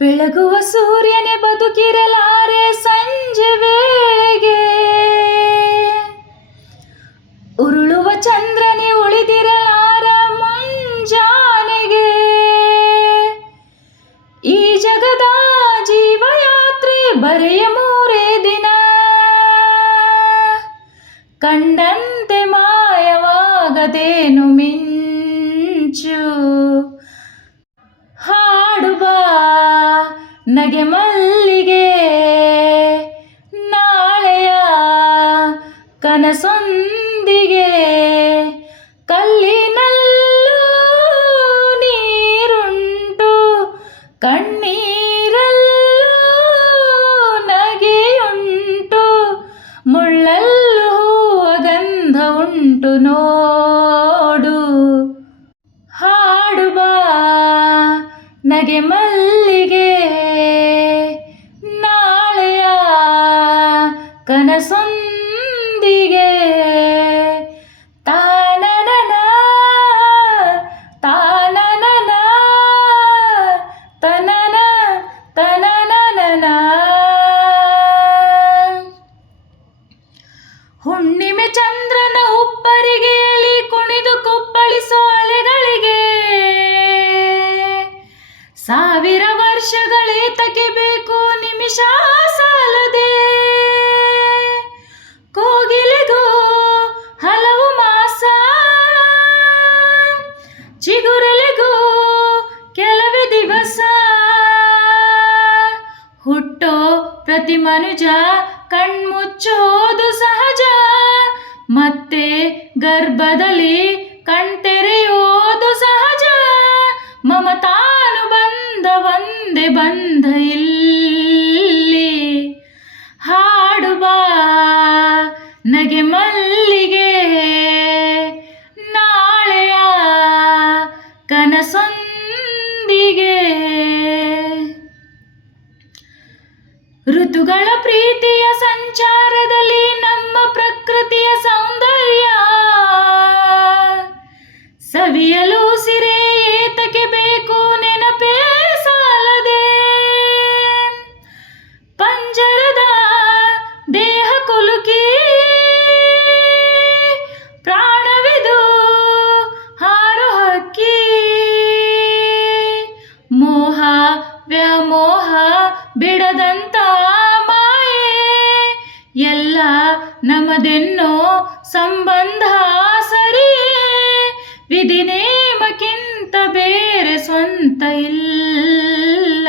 ಬೆಳಗುವ ಸೂರ್ಯನೇ ಬದುಕಿರಲಾರೆ ಸಂಜೆ ವೇಳೆಗೆ, ಉರುಳುವ ಚಂದ್ರನೇ ಉಳಿದಿರಲಾರ ಮುಂಜಾನೆಗೆ. ಈ ಜಗದ ಜೀವಯಾತ್ರೆ ಬರೆಯ ಮೂರೇ ದಿನ, ಕಂಡಂತೆ ಮಾಯವಾಗದೇನು ಮಿಂಚು. ಹಾಡು ಬಾ ನಗೆ ಮಲ್ಲಿಗೆ, ನಾಳೆಯ ಕನಸೊಂದಿಗೆ. ಕಲ್ಲಿನಲ್ಲೂ ನೀರುಂಟು, ಕಣ್ಣೀರಲ್ಲೂ ನಗೆಯುಂಟು, ಮುಳ್ಳಲ್ಲೂ ಹೂವ ಗಂಧ ಉಂಟು ನೋಡು. ಹಾಡು ಬಾ ನಗೆ ಮಲ್ಲಿಗೆ, ನಾಳೆಯ ಕನಸೊಂದಿಗೆ. ತಾನನನ ತಾನನನ ತನನ ತನನನ. ಹುಣ್ಣಿಮೆ ಚಂದ್ರನ ಉಪ್ಪರಿಗೆಯಲ್ಲಿ ಕುಣಿದು ಕುಪ್ಪಳಿಸೋ ಅಲೆಗಳಿಗೆ, ಸಾವಿರ ವರ್ಷಗಳೇತಕ್ಕೆ ಬೇಕು ನಿಮಿಷ ಸಾಲದೆ. ಕೋಗಿಲೆಗೂ ಹಲವು ಮಾಸ, ಚಿಗುರೆಲೆಗೂ ಕೆಲವೇ ದಿವಸ. ಹುಟ್ಟೋ ಪ್ರತಿ ಮನುಜ ಕಣ್ಮುಚ್ಚೋದು ಸಹಜ, ಮತ್ತೆ ಗರ್ಭದಲ್ಲಿ ಕಣ್ತೆರೆಯೋದು ಸಹಜ. ಮಮತಾನುಬಂಧ ಒಂದೇ ಬಂಧ ಇಲ್ಲಿ. ಹಾಡು ಬಾ ನಗೆ ಮಲ್ಲಿಗೆ, ನಾಳೆಯ ಕನಸೊಂದಿಗೆ. ಋತುಗಳ ಪ್ರೀತಿಯ ಸಂಚಾರದಲ್ಲಿ ನಮ್ಮ ಪ್ರಕೃತಿಯ ಸೌಂದರ್ಯ, ಸವಿಯಲು ಸಿರೆ ಏತಕ್ಕೆ ಬೇಕು ನೆನಪೇ ಸಾಲದೆ. ಪಂಜರದ ದೇಹ ಕುಲುಕಿ ಪ್ರಾಣವಿದು ಹಾರು ಹಕ್ಕಿ, ಮೋಹ ವ್ಯಾಮೋಹ ಬಿಡದಂತ ಮಾಯೆ. ಎಲ್ಲ ನಮದೆನ್ನೋ ಸಂಬಂಧ ಸರಿಯೇ, ವಿಧಿ ನೇಮಕ್ಕಿಂತ ಬೇರೆ ಸ್ವಂತ ಇಲ್ಲ.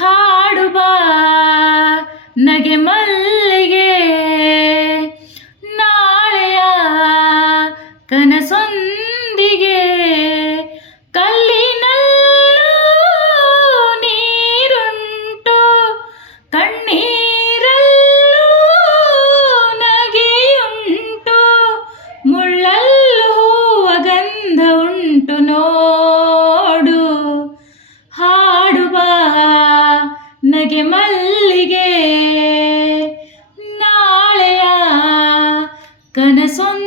ಹಾಡು ಬಾ ನಗೆ ಮಲ್ಲಿಗೆ, ನಾಳೆಯ ಕನಸೊಂದಿಗೆ. ಕಲ್ಲಿನಲ್ಲೂ ನೀರುಂಟು, ಕಣ್ಣೀರಲ್ಲೂ ನಗೆಯುಂಟು, ಮುಳ್ಳಲ್ಲೂ ಹೂವ ಗಂಧ ಉಂಟು ನೋಡು. ಹಾಡು ಬಾ ನಗೆ ಮಲ್ಲಿಗೆ, ನಾಳೆಯ ಕನಸೊಂದಿಗೆ.